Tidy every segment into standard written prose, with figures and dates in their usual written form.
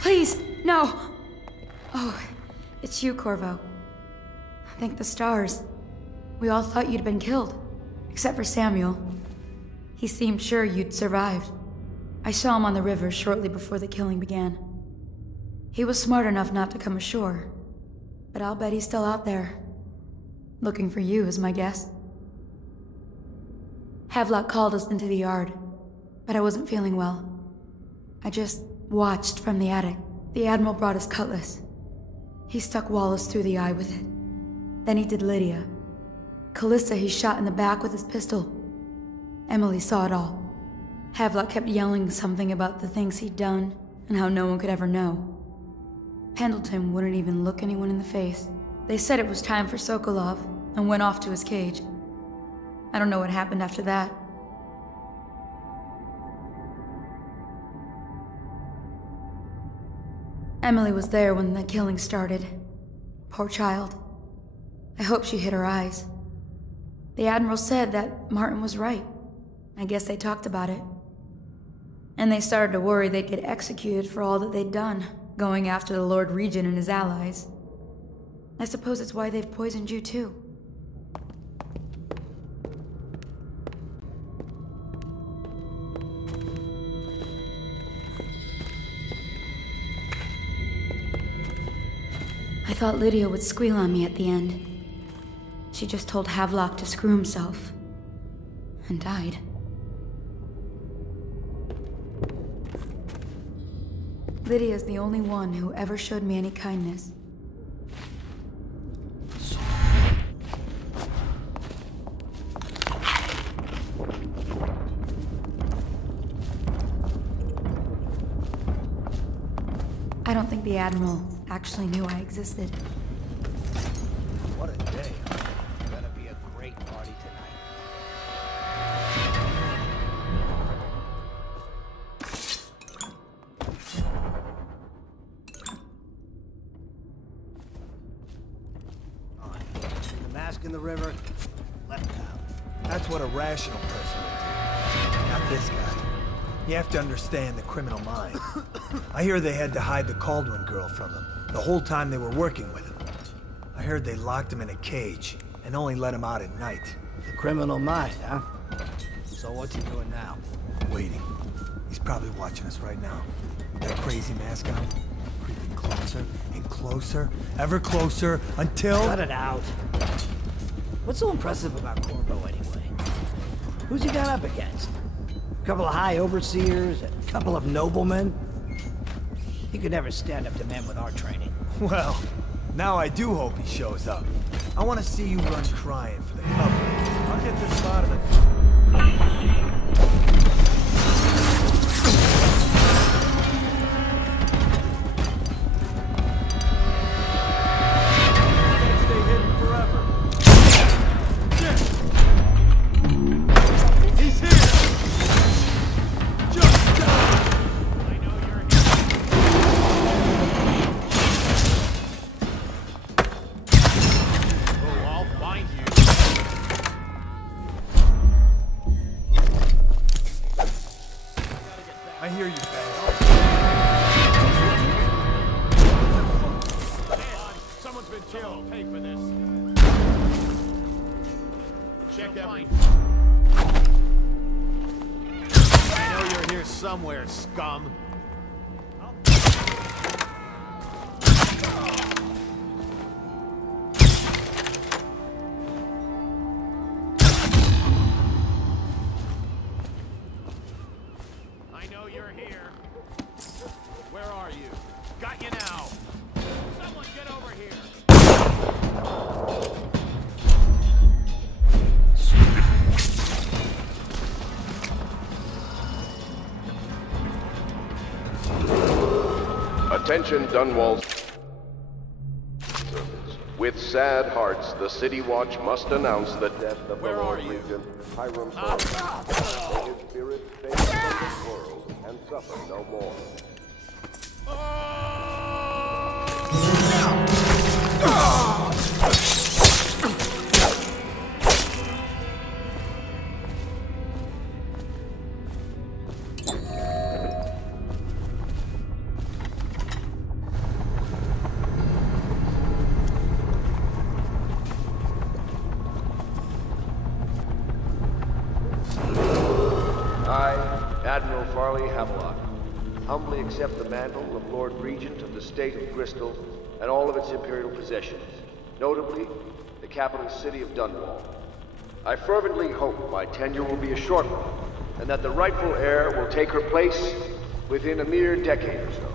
Please, no! Oh, it's you, Corvo. Thank the stars. We all thought you'd been killed, except for Samuel. He seemed sure you'd survived. I saw him on the river shortly before the killing began. He was smart enough not to come ashore, but I'll bet he's still out there. Looking for you is my guess. Havelock called us into the yard, but I wasn't feeling well. I just watched from the attic. The Admiral brought his cutlass. He stuck Wallace through the eye with it. Then he did Lydia. Callista he shot in the back with his pistol. Emily saw it all. Havelock kept yelling something about the things he'd done and how no one could ever know. Pendleton wouldn't even look anyone in the face. They said it was time for Sokolov and went off to his cage. I don't know what happened after that. Emily was there when the killing started. Poor child. I hope she hid her eyes. The Admiral said that Martin was right. I guess they talked about it. And they started to worry they'd get executed for all that they'd done, going after the Lord Regent and his allies. I suppose it's why they've poisoned you too. I thought Lydia would squeal on me at the end. She just told Havelock to screw himself. And died. Lydia's the only one who ever showed me any kindness. I don't think the Admiral actually knew I existed. What a day. It's gonna be a great party tonight. On. The mask in the river, left out. That's what a rational person would do. Not this guy. You have to understand the criminal mind. I hear they had to hide the Caldwin girl from him, the whole time they were working with him. I heard they locked him in a cage, and only let him out at night. The criminal mind, huh? So what's he doing now? Waiting. He's probably watching us right now. That crazy mask on, creeping closer and closer, ever closer, until... Cut it out. What's so impressive about Corvo anyway? Who's he got up against? A couple of high overseers, a couple of noblemen? He could never stand up to men with our training. Well, now I do hope he shows up. I want to see you run crying for the cover. I'll get this out of it. Stay hidden forever. He's here! Just die! I know you're here. Oh, I'll find you. I hear you, fast. Someone's been killed. Pay for this. Check everything. I know you're here somewhere, scum. I know you're here. Where are you? Got you now. Someone get over here. Attention, Dunwall's servants. With sad hearts, the City Watch must announce the death of the Lord Regent, Hiram Sullivan. May his spirit stay from this world and suffer no more. solemnly accept the mantle of Lord Regent of the State of Bristol and all of its imperial possessions, notably the capital city of Dunwall. I fervently hope my tenure will be a short one, and that the rightful heir will take her place within a mere decade or so.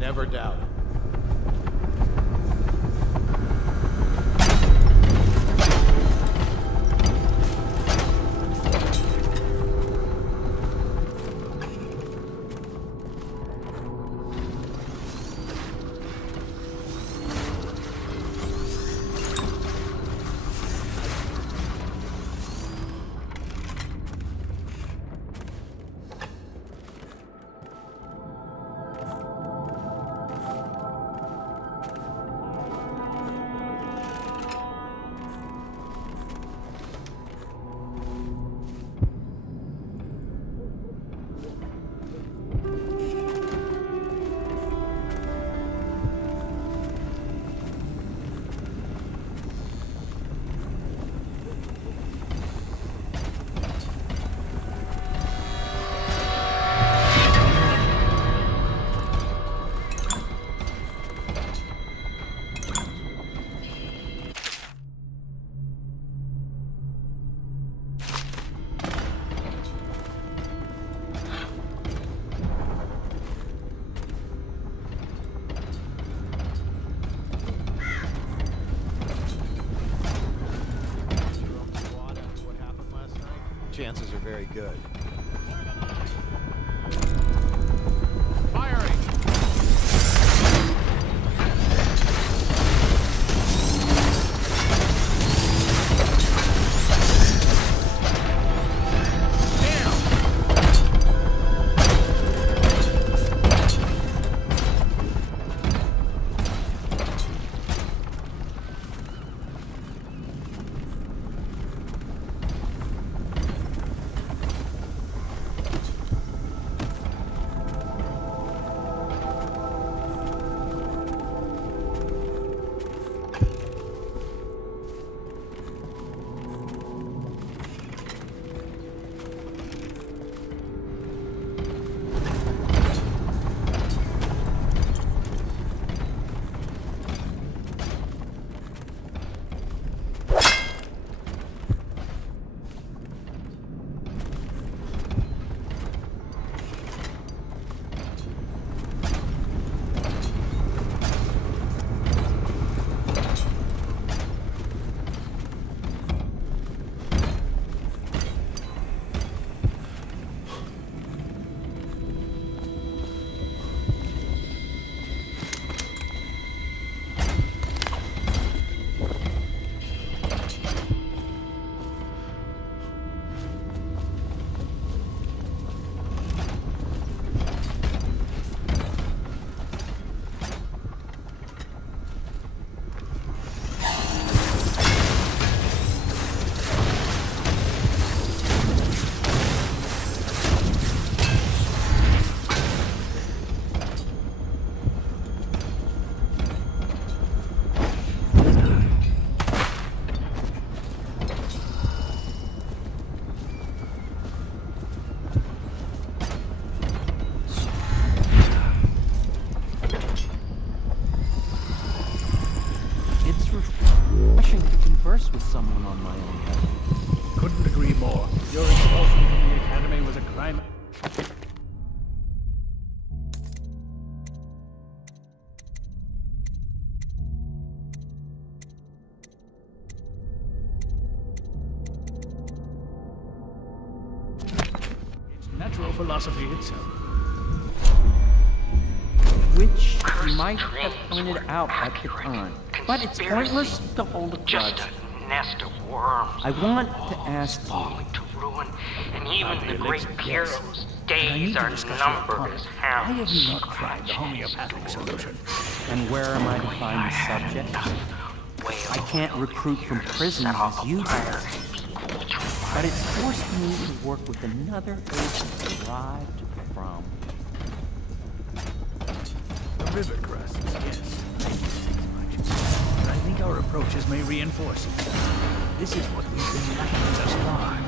Never doubt it. Chances are very good. Firing! With someone on my own level. Couldn't agree more. Your expulsion from the academy was a crime. It's natural philosophy itself. Which you might have pointed out at the time. But it's pointless to hold a grudge. nest of worms. I want to ask you, falling to ruin, and even the great Piero's days are numbered as hounds. Why have you not tried the homeopathic solution? and where am I to find the subjects? I can't recruit from prisons as you do. But it's forced me to work with another agent derived from... The river crosses, yes. But I think our approaches may reinforce it. This is what we've been lacking thus far.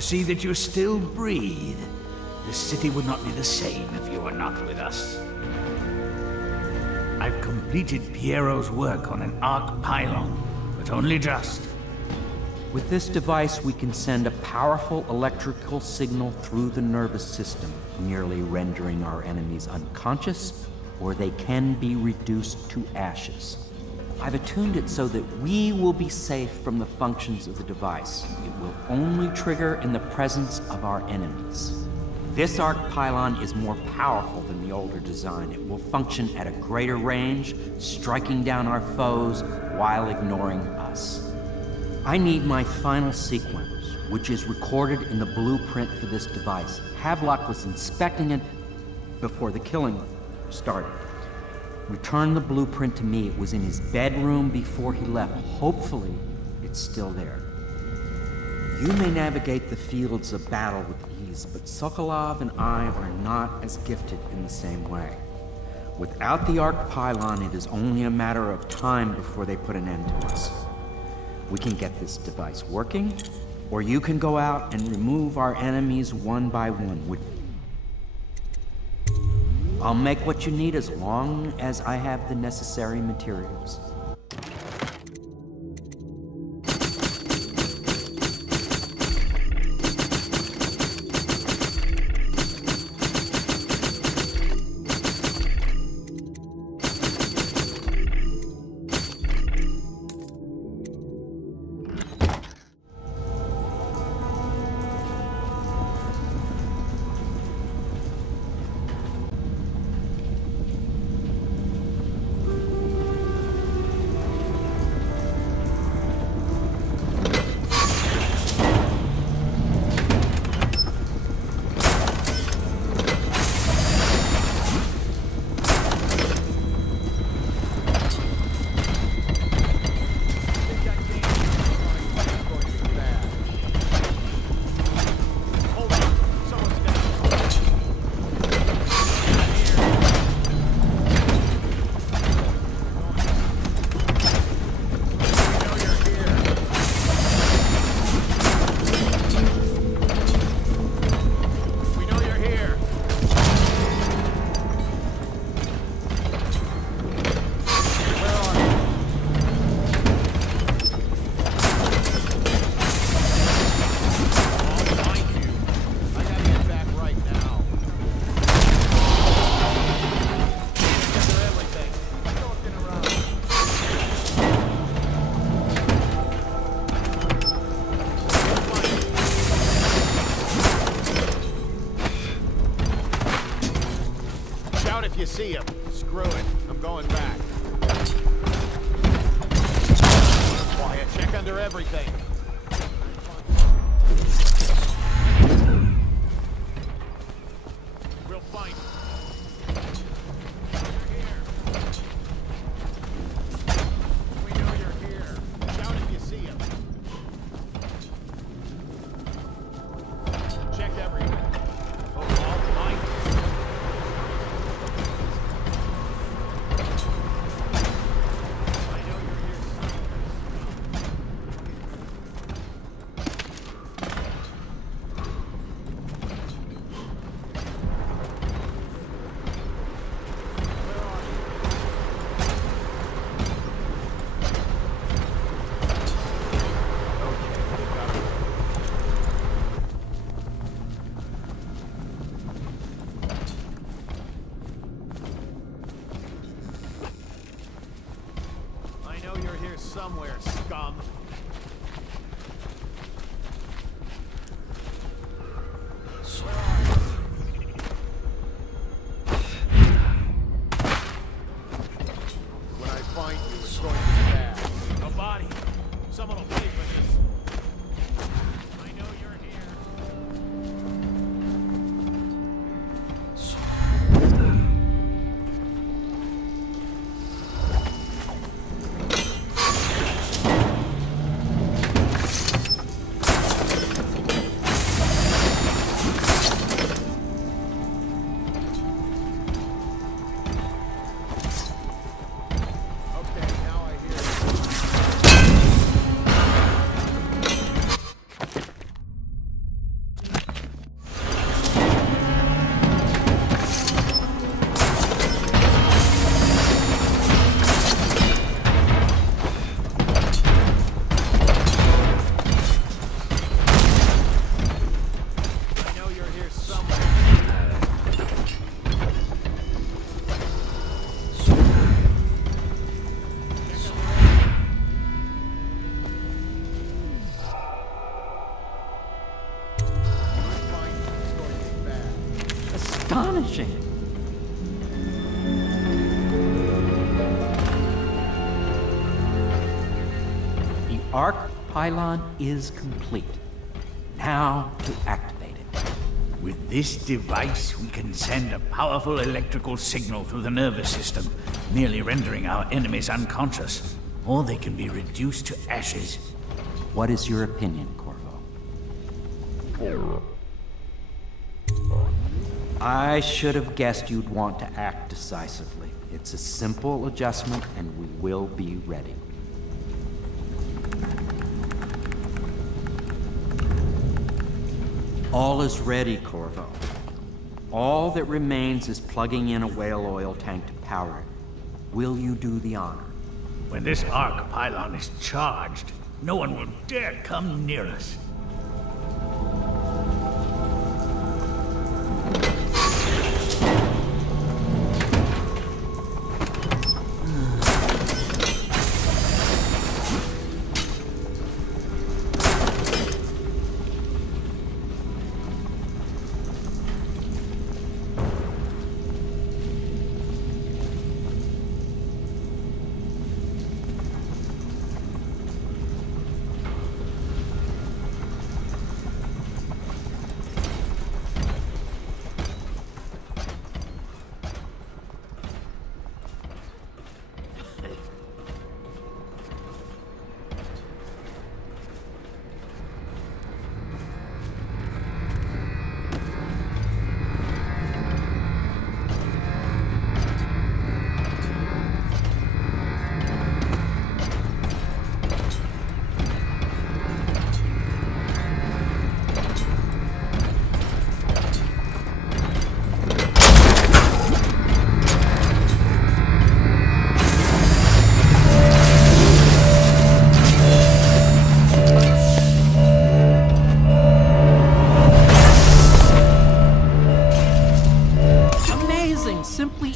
See that you still breathe. The city would not be the same if you were not with us. I've completed Piero's work on an arc pylon, but only just. With this device, we can send a powerful electrical signal through the nervous system, nearly rendering our enemies unconscious, or they can be reduced to ashes. I've attuned it so that we will be safe from the functions of the device. It will only trigger in the presence of our enemies. This arc pylon is more powerful than the older design. It will function at a greater range, striking down our foes while ignoring us. I need my final sequence, which is recorded in the blueprint for this device. Havelock was inspecting it before the killing started. Return the blueprint to me. It was in his bedroom before he left. Hopefully, it's still there. You may navigate the fields of battle with ease, but Sokolov and I are not as gifted in the same way. Without the arc pylon, it is only a matter of time before they put an end to us. We can get this device working, or you can go out and remove our enemies one by one. I'll make what you need as long as I have the necessary materials. You see him. Screw it. I'm going back. Quiet. Check under everything. We'll find him. We know you're here. Shout if you see him. Check everything. Oh, all right. somewhere, scum. When I find you, it's going to be bad. A body. Someone will pay for this. I know you're here. Astonishing. The arc pylon is complete. Now to activate it. With this device, we can send a powerful electrical signal through the nervous system, merely rendering our enemies unconscious, or they can be reduced to ashes. What is your opinion, Corvo? I should have guessed you'd want to act decisively. It's a simple adjustment, and we will be ready. All is ready, Corvo. All that remains is plugging in a whale oil tank to power it. Will you do the honor? When this arc pylon is charged, no one will dare come near us.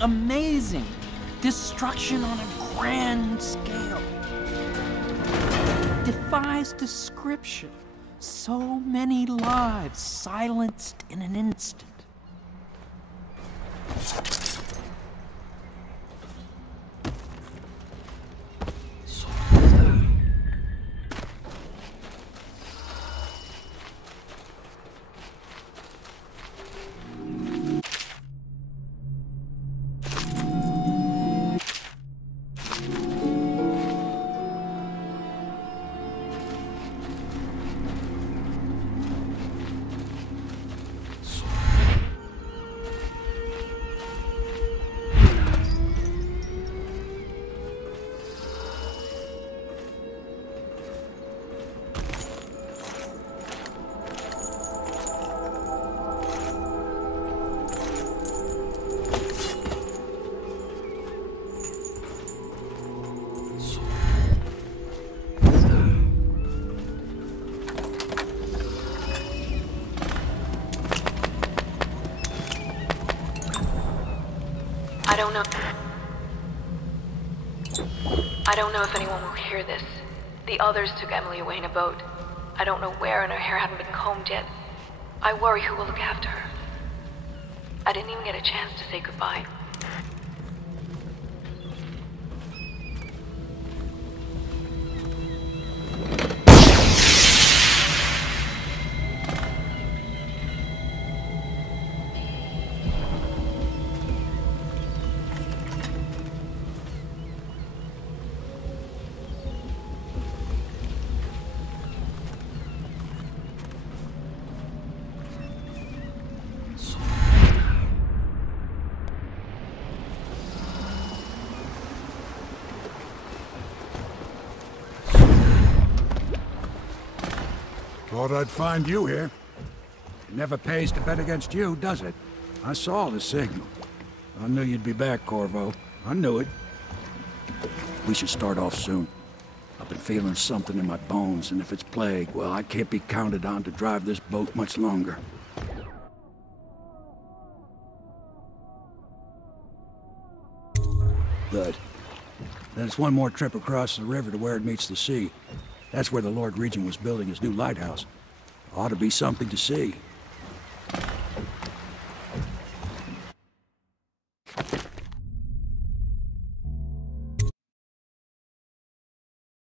Amazing! Destruction on a grand scale. Defies description. So many lives silenced in an instant. I don't know. I don't know if anyone will hear this. The others took Emily away in a boat. I don't know where, and her hair hadn't been combed yet. I worry who will look after her. I didn't even get a chance to say goodbye. Thought I'd find you here. It never pays to bet against you, does it? I saw the signal. I knew you'd be back, Corvo. I knew it. We should start off soon. I've been feeling something in my bones, and if it's plague, well, I can't be counted on to drive this boat much longer. Good. There's one more trip across the river to where it meets the sea. That's where the Lord Regent was building his new lighthouse. Ought to be something to see.